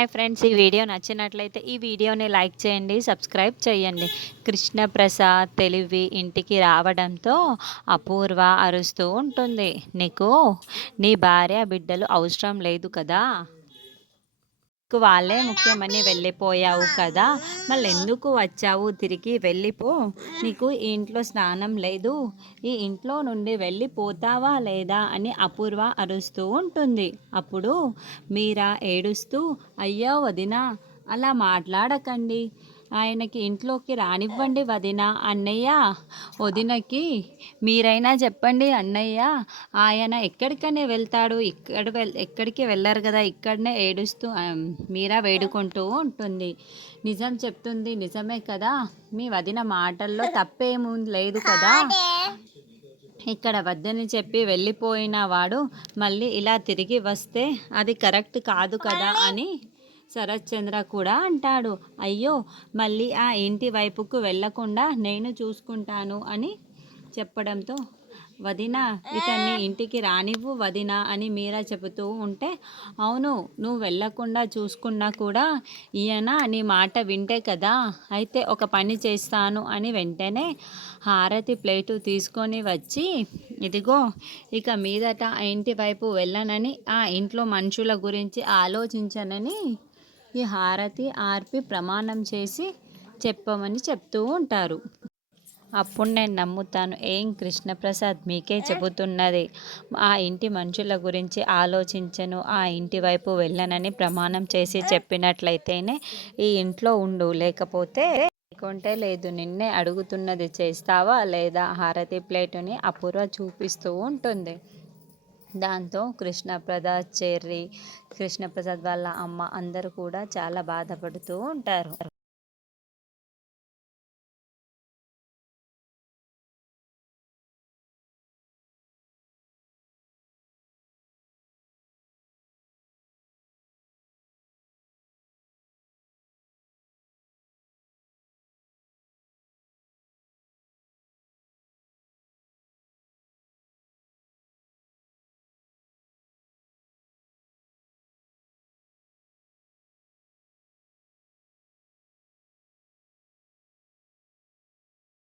Hi friends, ఈ video నచ్చినట్లయితే ఈ వీడియోని లైక్ చేయండి, సబ్స్క్రైబ్ చేయండి. కృష్ణప్రసాద్ తెలివి ఇంటికి రావడంతో అపూర్వ అరుస్తూ ఉంటుంది. నీకు నీ భార్య బిడ్డలు అవసరం లేదు కదా, వాళ్ళే ముఖ్యమని వెళ్ళిపోయావు కదా, మళ్ళీ ఎందుకు వచ్చావు? తిరిగి వెళ్ళిపో. నీకు ఈ ఇంట్లో స్నానం లేదు, ఈ ఇంట్లో నుండి వెళ్ళిపోతావా లేదా అని అపూర్వ అరుస్తూ ఉంటుంది. అప్పుడు మీరా ఏడుస్తూ, అయ్యో వదినా, అలా మాట్లాడకండి, ఆయనకి ఇంట్లోకి రానివ్వండి వదిన. అన్నయ్య, వదినకి మీరైనా చెప్పండి అన్నయ్య, ఆయన ఎక్కడికనే వెళ్తాడు, ఎక్కడికి వెళ్ళరు కదా, ఇక్కడనే ఏడుస్తూ మీరా వేడుకుంటూ ఉంటుంది. నిజం చెప్తుంది, నిజమే కదా, మీ వదిన మాటల్లో తప్పేమూ లేదు కదా, ఇక్కడ వద్దని చెప్పి వెళ్ళిపోయిన వాడు మళ్ళీ ఇలా తిరిగి వస్తే అది కరెక్ట్ కాదు కదా అని శరత్ చంద్ర కూడా అంటాడు. అయ్యో, మళ్ళీ ఆ ఇంటి వైపుకు వెళ్ళకుండా నేను చూసుకుంటాను అని చెప్పడంతో, వదిన ఇతన్ని ఇంటికి రానివ్వు వదిన అని మీరా చెబుతూ ఉంటే, అవును, నువ్వు వెళ్ళకుండా చూసుకున్నా కూడా ఈయన నీ మాట వింటే కదా, అయితే ఒక పని చేస్తాను అని వెంటనే హారతి ప్లేటు తీసుకొని వచ్చి, ఇదిగో, ఇక మీదట ఆ ఇంటి వైపు వెళ్ళనని, ఆ ఇంట్లో మనుషుల గురించి ఆలోచించనని ఈ హారతి ఆర్పి ప్రమాణం చేసి చెప్పమని చెప్తూ ఉంటారు. అప్పుడు నేను నమ్ముతాను. ఏం కృష్ణప్రసాద్, మీకే చెబుతున్నది, ఆ ఇంటి మనుషుల గురించి ఆలోచించను, ఆ ఇంటి వైపు వెళ్ళనని ప్రమాణం చేసి చెప్పినట్లయితేనే ఈ ఇంట్లో ఉండు, లేకపోతే లేకుంటే లేదు. నిన్నే అడుగుతున్నది, చేస్తావా లేదా? హారతి ప్లేటుని అపూర్వ చూపిస్తూ ఉంటుంది. దాంతో కృష్ణప్రసాద్ వాళ్ళ అమ్మ అందరూ కూడా చాలా బాధపడుతూ ఉంటారు.